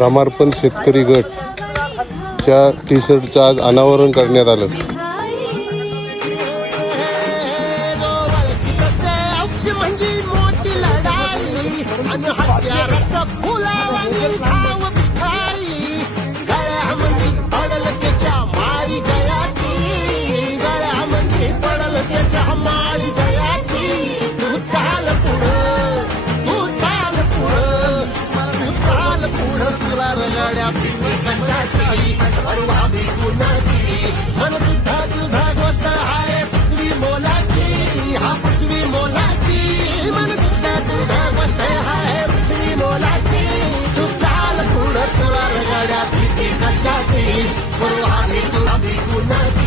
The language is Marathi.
रामार्पण शेतकरी गट च्या टी शर्टचं आज अनावरण करण्यात आलं. मन सुद्धा तुझा गोष्ट आहे पृथ्वी मोलाची, हा पृथ्वी मोलाची. मन सुद्धा तुझा गोष्ट आहे पृथ्वी मोलाची. तू चाल पुढं तुला रगड्या भीती कशाची, बरोबर तुला भीती